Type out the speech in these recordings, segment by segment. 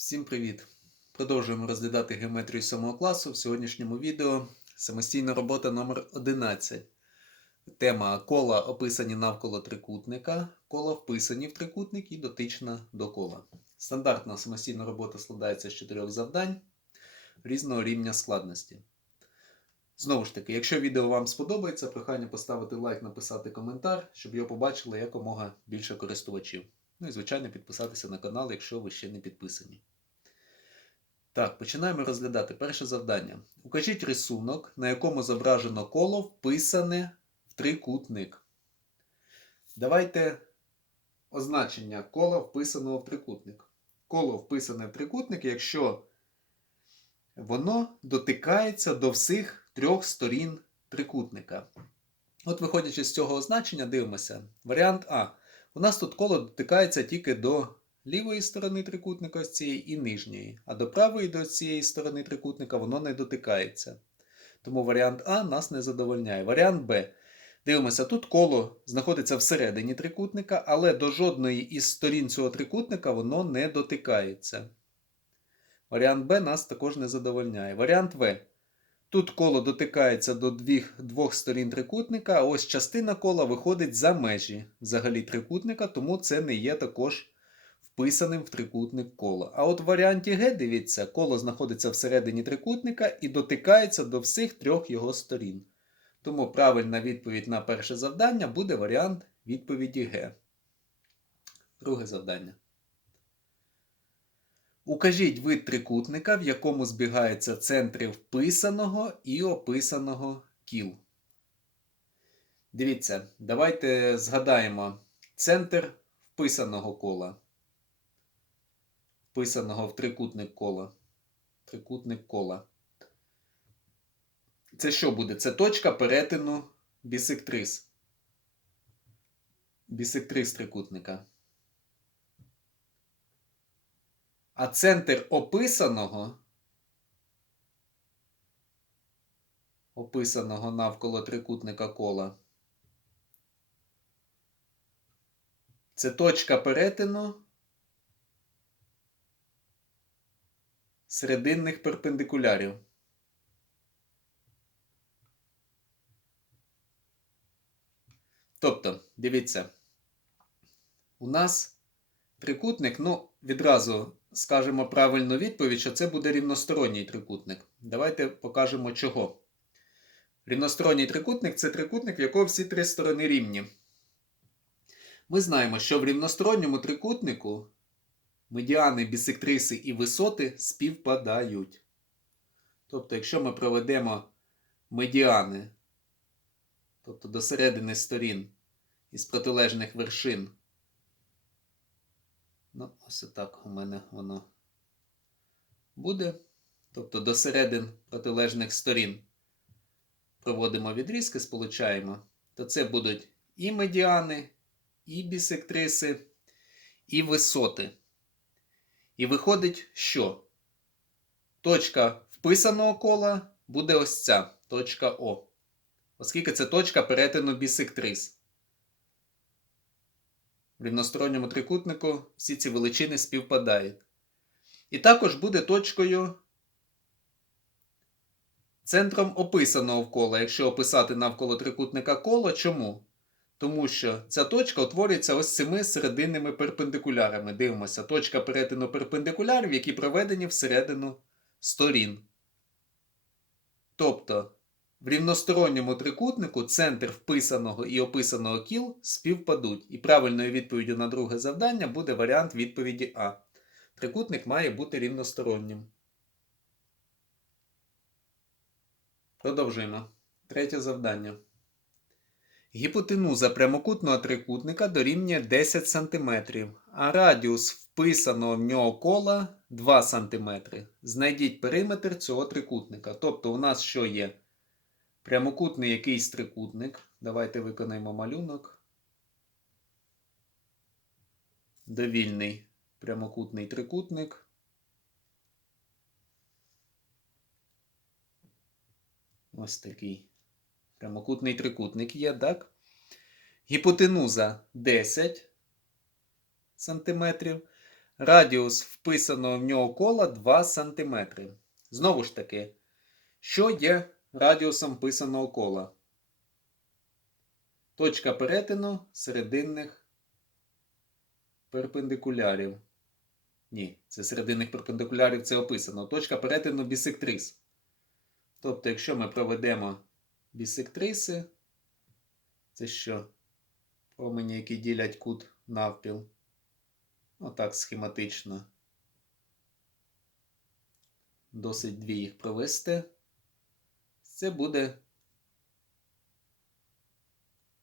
Всім привіт! Продовжуємо розглядати геометрію 7 класу. В сьогоднішньому відео самостійна робота номер 11. Тема кола описані навколо трикутника, кола вписані в трикутник і дотична до кола. Стандартна самостійна робота складається з чотирьох завдань різного рівня складності. Знову ж таки, якщо відео вам сподобається, прохання поставити лайк, написати коментар, щоб його побачили якомога більше користувачів. Ну і, звичайно, підписатися на канал, якщо ви ще не підписані. Так, починаємо розглядати перше завдання. Укажіть рисунок, на якому зображено коло вписане в трикутник. Давайте означення кола вписаного в трикутник. Коло вписане в трикутник, якщо воно дотикається до всіх трьох сторін трикутника. От, виходячи з цього означення, дивимося. Варіант А. У нас тут коло дотикається тільки до лівої сторони трикутника з цієї і нижньої, а до правої до цієї сторони трикутника воно не дотикається. Тому варіант А нас не задовольняє. Варіант Б. Дивимося, тут коло знаходиться всередині трикутника, але до жодної із сторін цього трикутника воно не дотикається. Варіант Б нас також не задовольняє. Варіант В. Тут коло дотикається до двох, двох сторін трикутника, а ось частина кола виходить за межі взагалі трикутника, тому це не є також вписаним в трикутник кола. А от в варіанті Г, дивіться, коло знаходиться всередині трикутника і дотикається до всіх трьох його сторін. Тому правильна відповідь на перше завдання буде варіант відповіді Г. Друге завдання. Укажіть вид трикутника, в якому збігаються центри вписаного і описаного кіл. Дивіться, давайте згадаємо центр вписаного кола. Вписаного в трикутник кола. Трикутник кола. Це що буде? Це точка перетину бісектрис. Бісектрис трикутника. А центр описаного, описаного навколо трикутника кола, це точка перетину серединних перпендикулярів. Тобто, дивіться, у нас трикутник, ну, відразу скажемо правильну відповідь, що це буде рівносторонній трикутник. Давайте покажемо чого. Рівносторонній трикутник це трикутник, в якого всі три сторони рівні. Ми знаємо, що в рівносторонньому трикутнику медіани, бісектриси і висоти співпадають. Тобто, якщо ми проведемо медіани, тобто до середини сторін із протилежних вершин, Ну, ось так у мене воно буде. Тобто до середин протилежних сторін проводимо відрізки, сполучаємо, то це будуть і медіани, і бісектриси, і висоти. І виходить, що точка вписаного кола буде ось ця точка О. Оскільки це точка перетину бісектрис. В рівносторонньому трикутнику всі ці величини співпадають. І також буде точкою центром описаного кола, якщо описати навколо трикутника коло. Чому? Тому що ця точка утворюється ось цими серединними перпендикулярами. Дивимося, точка перетину перпендикулярів, які проведені всередину сторін. Тобто, в рівносторонньому трикутнику центр вписаного і описаного кіл співпадуть. І правильною відповіддю на друге завдання буде варіант відповіді А. Трикутник має бути рівностороннім. Продовжуємо. Третє завдання. Гіпотенуза прямокутного трикутника дорівнює 10 см, а радіус вписаного в нього кола 2 см. Знайдіть периметр цього трикутника. Тобто, у нас що є? Прямокутний якийсь трикутник. Давайте виконаємо малюнок. Довільний прямокутний трикутник. Ось такий прямокутний трикутник є, так? Гіпотенуза 10 см. Радіус вписаного в нього кола 2 см. Знову ж таки, що є радіусом вписаного кола? Точка перетину серединних перпендикулярів. Ні, це серединних перпендикулярів це описано. Точка перетину бісектрис. Тобто, якщо ми проведемо бісектриси, це що? Промені, які ділять кут навпіл. Отак схематично. Досить дві їх провести. Це буде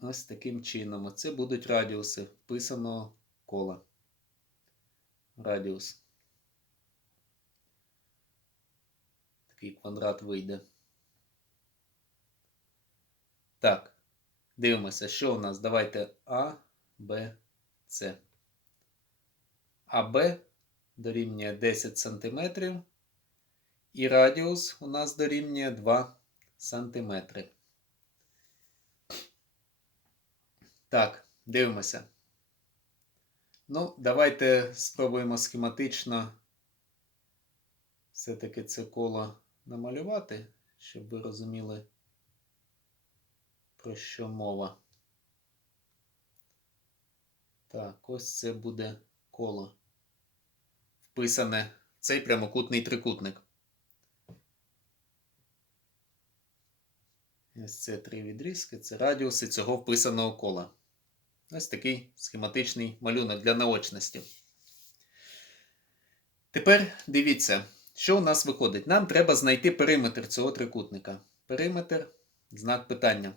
ось таким чином. Оце будуть радіуси вписаного кола. Радіус. Такий квадрат вийде. Так. Дивимося, що у нас? Давайте А, Б, С. АБ дорівнює 10 см. І радіус у нас дорівнює 2 см. Так, дивимося. Ну, давайте спробуємо схематично все-таки це коло намалювати, щоб ви розуміли, про що мова. Так, ось це буде коло. Вписане цей прямокутний трикутник. Ось це три відрізки, це радіуси цього вписаного кола. Ось такий схематичний малюнок для наочності. Тепер дивіться, що у нас виходить. Нам треба знайти периметр цього трикутника. Периметр знак питання.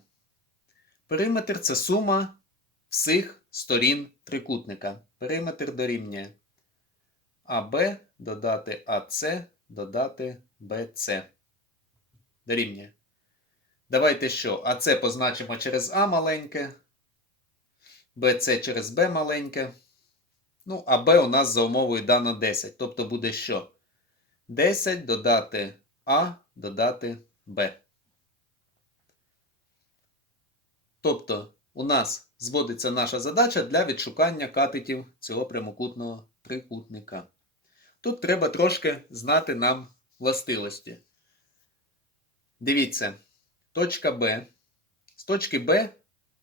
Периметр це сума всіх сторін трикутника. Периметр дорівнює АБ додати АС додати БС. Дорівнює. Давайте що? АС позначимо через А маленьке, БС через Б маленьке. Ну, а Б у нас за умовою дано 10. Тобто буде що? 10 додати А додати Б. Тобто, у нас зводиться наша задача для відшукання катетів цього прямокутного трикутника. Тут треба трошки знати нам властивості. Дивіться, точка Б. З точки Б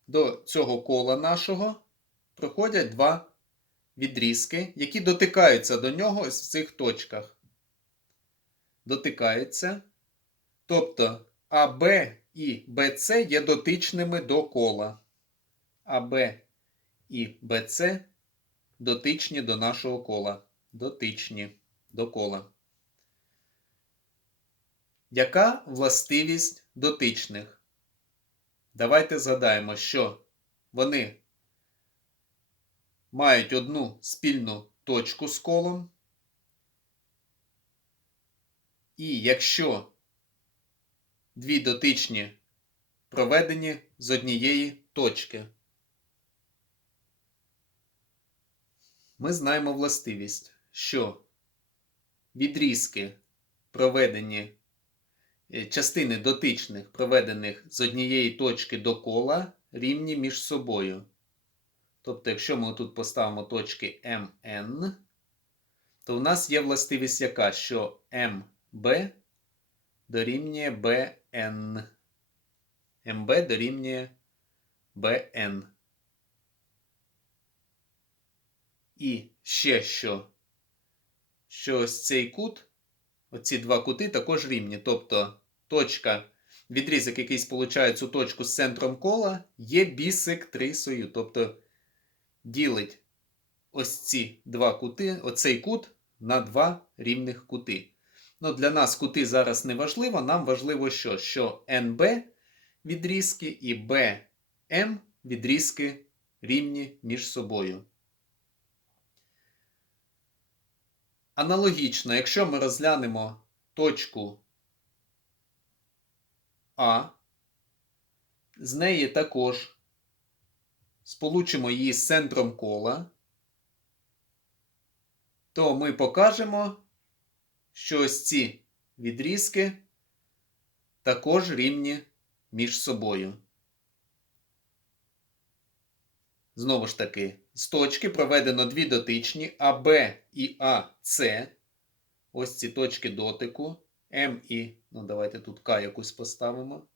до цього кола нашого проходять два відрізки, які дотикаються до нього ось в цих точках. Дотикаються. Тобто АБ і БЦ є дотичними до кола. АБ і БЦ дотичні до нашого кола. Дотичні до кола. Яка властивість дотичних? Давайте згадаємо, що вони мають одну спільну точку з колом. І якщо дві дотичні проведені з однієї точки, ми знаємо властивість, що відрізки проведені е, частини дотичних, проведених з однієї точки до кола, рівні між собою. Тобто, якщо ми тут поставимо точки МН, то в нас є властивість яка, що МБ дорівнює БН. МБ дорівнює БН. І ще що? Що ось цей кут, оці два кути також рівні. Тобто точка, відрізок, який сполучає цю точку з центром кола, є бісектрисою. Тобто ділить ось ці два кути, оцей кут на два рівних кути. Ну, Для нас кути зараз не важливо, нам важливо, що що НБ відрізки і БМ відрізки рівні між собою. Аналогічно, якщо ми розглянемо точку А, з неї також сполучимо її з центром кола, то ми покажемо, що ось ці відрізки також рівні між собою. Знову ж таки, з точки проведено дві дотичні АБ і АС. Ось ці точки дотику. М і, ну давайте тут К якусь поставимо.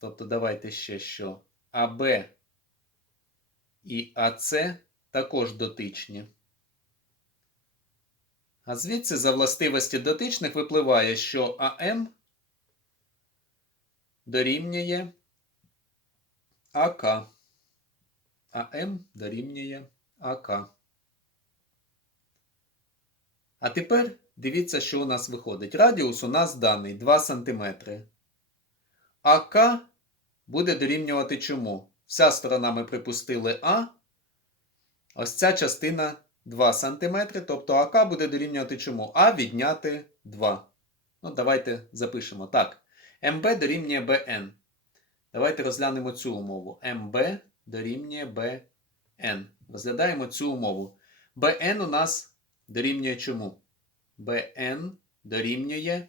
Тобто давайте ще що. АБ і АС також дотичні. А звідси за властивості дотичних випливає, що АМ дорівнює АК. АМ дорівнює АК. А тепер дивіться, що у нас виходить. Радіус у нас даний 2 см. АК буде дорівнювати чому? Вся сторона ми припустили А. Ось ця частина 2 см, тобто АК буде дорівнювати чому? А відняти 2. Ну, давайте запишемо. Так. МБ дорівнює БН. Давайте розглянемо цю умову. МБ дорівнює БН. Розглядаємо цю умову. БН у нас дорівнює чому? БН дорівнює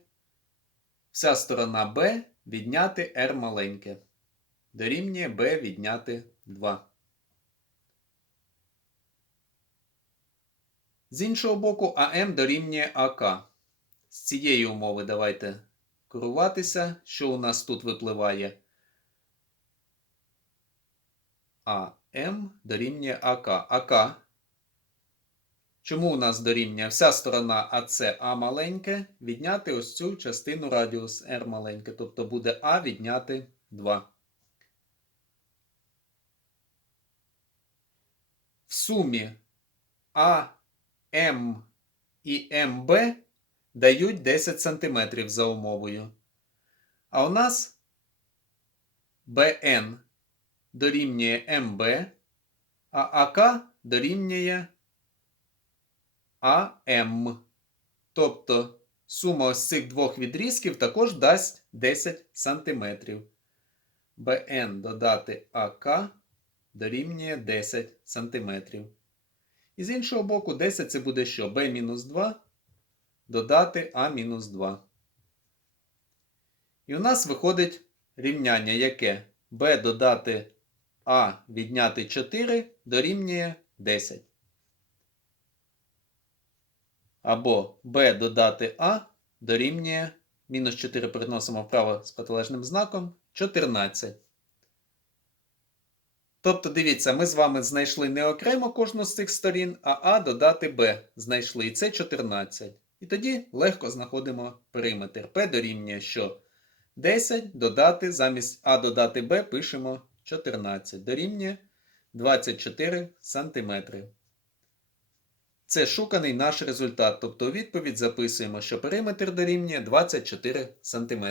вся сторона Б відняти R маленьке. Дорівнює B відняти 2. З іншого боку, АМ дорівнює АК. З цієї умови давайте керуватися. Що у нас тут випливає? АМ дорівнює АК. АК. Чому у нас дорівнює вся сторона АС А маленьке, відняти ось цю частину радіус R маленьке. Тобто буде А відняти 2. В сумі АМ і МБ дають 10 см за умовою. А у нас БН дорівнює МБ, а АК дорівнює АМ. Тобто сума ось цих двох відрізків також дасть 10 см. БН додати АК дорівнює 10 см. І з іншого боку, 10 це буде що? b-2 додати А-2. І у нас виходить рівняння яке? b додати А відняти 4 дорівнює 10. Або b додати А дорівнює мінус 4 переносимо вправо з протилежним знаком 14. Тобто, дивіться, ми з вами знайшли не окремо кожну з цих сторін, а А додати Б знайшли. І це 14. І тоді легко знаходимо периметр. P дорівнює що? 10 додати замість А додати Б пишемо 14. Дорівнює 24 см. Це шуканий наш результат. Тобто у відповідь записуємо, що периметр дорівнює 24 см.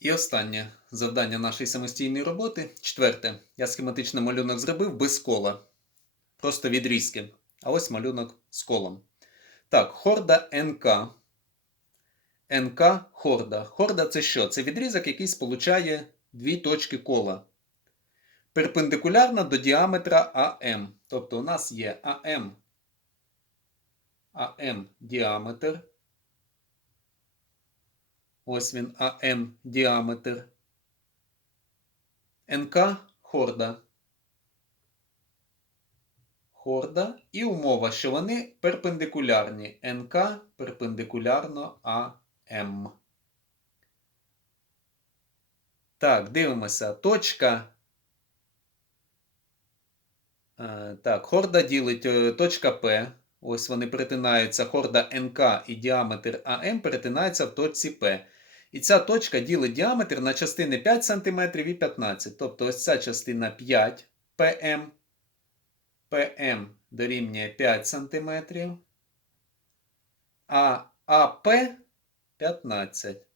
І останнє завдання нашої самостійної роботи. Четверте. Я схематичний малюнок зробив без кола. Просто відрізки. А ось малюнок з колом. Так, хорда НК. НК хорда. Хорда це що? Це відрізок, який сполучає дві точки кола. Перпендикулярна до діаметра АМ. Тобто у нас є АМ. АМ діаметр. Ось він АМ діаметр. НК хорда. Хорда. І умова, що вони перпендикулярні. НК перпендикулярно АМ. Так, дивимося. Точка. Е, так, хорда ділить е, точка П. Ось вони перетинаються. Хорда НК і діаметр АМ перетинаються в точці П. І ця точка ділить діаметр на частини 5 см і 15 Тобто ось ця частина 5 ПМ. ПМ дорівнює 5 см. А АП 15.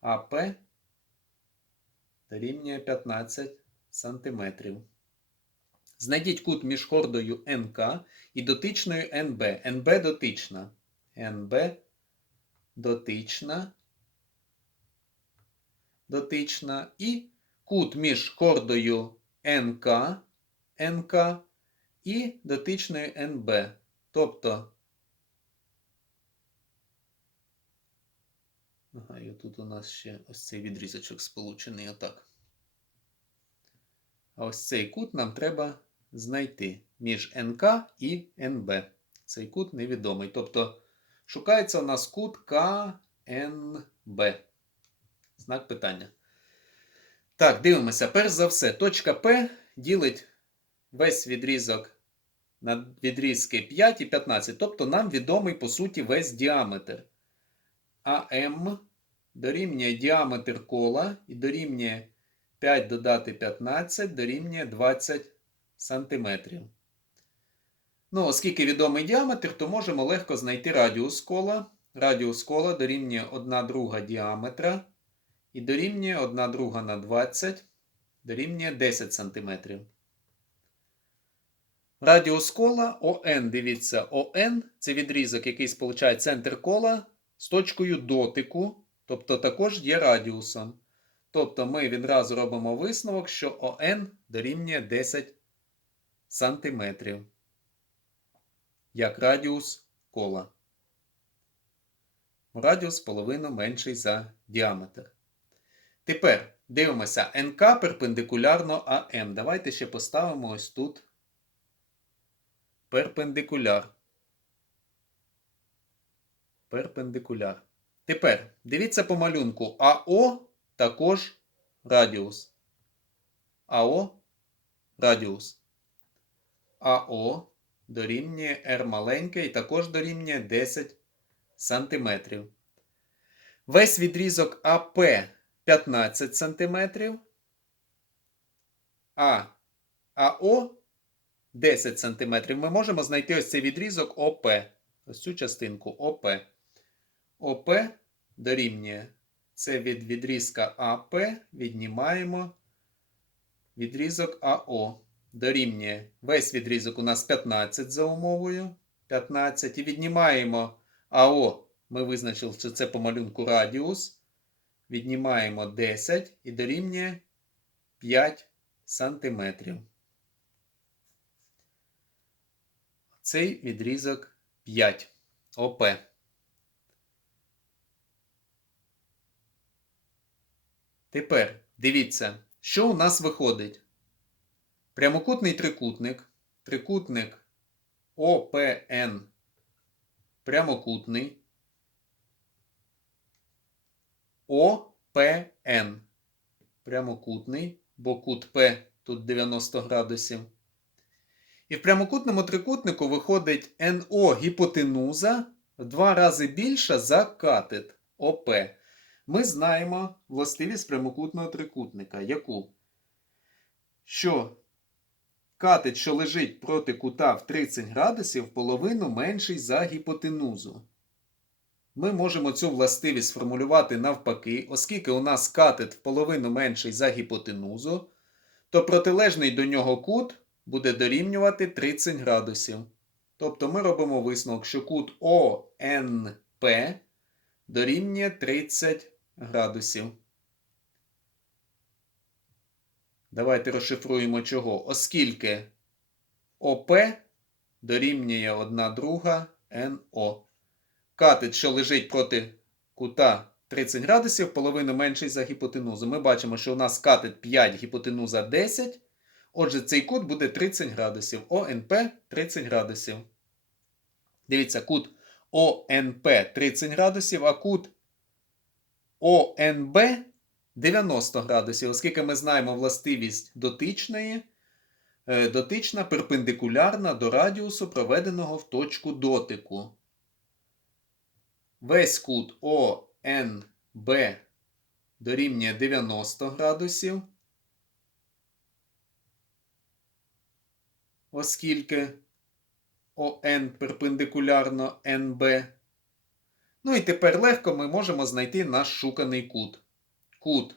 АП дорівнює 15 см. Знайдіть кут між хордою НК і дотичною НБ. НБ дотична. НБ дотична. Дотична. І кут між хордою НК, НК і дотичною НБ. Тобто. Ага, і тут у нас ще ось цей відрізочок сполучений отак. А ось цей кут нам треба знайти між НК і НБ. Цей кут невідомий. Тобто шукається у нас кут КНБ. Знак питання. Так, дивимося. Перш за все, точка П ділить весь відрізок на відрізки 5 і 15. Тобто нам відомий, по суті, весь діаметр. АМ дорівнює діаметр кола і дорівнює 5 додати 15 дорівнює 20 сантиметрів. Ну, оскільки відомий діаметр, то можемо легко знайти радіус кола. Радіус кола дорівнює 1 друга діаметра і дорівнює 1 друга на 20 дорівнює 10 см. Радіус кола ОН, дивіться, ОН це відрізок, який сполучає центр кола з точкою дотику, тобто також є радіусом. Тобто ми відразу робимо висновок, що ОН дорівнює 10 сантиметрів. Як радіус кола. Радіус половину менший за діаметр. Тепер дивимося НК перпендикулярно АМ. Давайте ще поставимо ось тут перпендикуляр. Перпендикуляр. Тепер дивіться по малюнку АО також радіус. АО радіус. АО дорівнює R маленьке і також дорівнює 10 сантиметрів. Весь відрізок АП 15 сантиметрів. А АО 10 сантиметрів. Ми можемо знайти ось цей відрізок ОП. Ось цю частинку ОП. ОП дорівнює. Це від відрізка АП віднімаємо відрізок АО. Дорівнює. Весь відрізок у нас 15 за умовою. 15. І віднімаємо АО. Ми визначили, що це по малюнку радіус. Віднімаємо 10 і дорівнює 5 сантиметрів. Цей відрізок 5 ОП. Тепер дивіться, що у нас виходить. Прямокутний трикутник. Трикутник ОПН. Прямокутний. ОПН. Прямокутний, бо кут П тут 90 градусів. І в прямокутному трикутнику виходить НО гіпотенуза в два рази більша за катет ОП. Ми знаємо властивість прямокутного трикутника, яку? Що катет, що лежить проти кута в 30 градусів, половину менший за гіпотенузу. Ми можемо цю властивість сформулювати навпаки, оскільки у нас катет в половину менший за гіпотенузу, то протилежний до нього кут буде дорівнювати 30 градусів. Тобто ми робимо висновок, що кут ОНП дорівнює 30 градусів. Давайте розшифруємо чого. Оскільки ОП дорівнює 1 друга НО. Катет, що лежить проти кута 30 градусів, половину менший за гіпотенузу. Ми бачимо, що у нас катет 5, гіпотенуза 10. Отже, цей кут буде 30 градусів. ОНП 30 градусів. Дивіться, кут ОНП 30 градусів, а кут ОНБ 90 градусів, оскільки ми знаємо властивість дотичної, е, дотична перпендикулярна до радіусу, проведеного в точку дотику. Весь кут ОНБ дорівнює 90 градусів. Оскільки ОН перпендикулярно НБ. Ну і тепер легко ми можемо знайти наш шуканий кут. Кут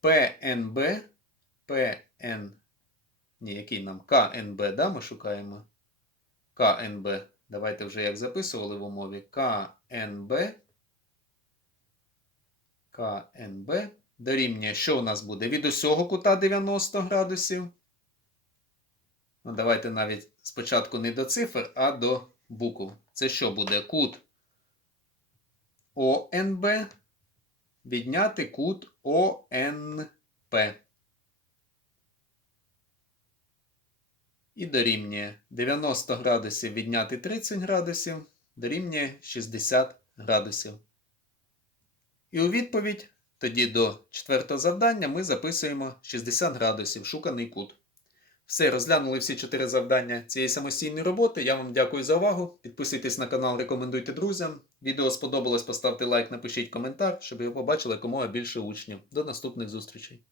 ПНБ, ПН, ні, який нам КНБ, да, ми шукаємо? КНБ. Давайте вже як записували в умові. КНБ. КНБ дорівнює, що у нас буде? Від усього кута 90 градусів. Ну, Давайте навіть спочатку не до цифр, а до букв. Це що буде? Кут ОНБ відняти кут ОНП. І дорівнює 90 градусів відняти 30 градусів, дорівнює 60 градусів. І у відповідь тоді до четвертого завдання ми записуємо 60 градусів шуканий кут. Все, розглянули всі чотири завдання цієї самостійної роботи. Я вам дякую за увагу. Підписуйтесь на канал, рекомендуйте друзям. Відео сподобалось, поставте лайк, напишіть коментар, щоб його побачили якомога більше учнів. До наступних зустрічей!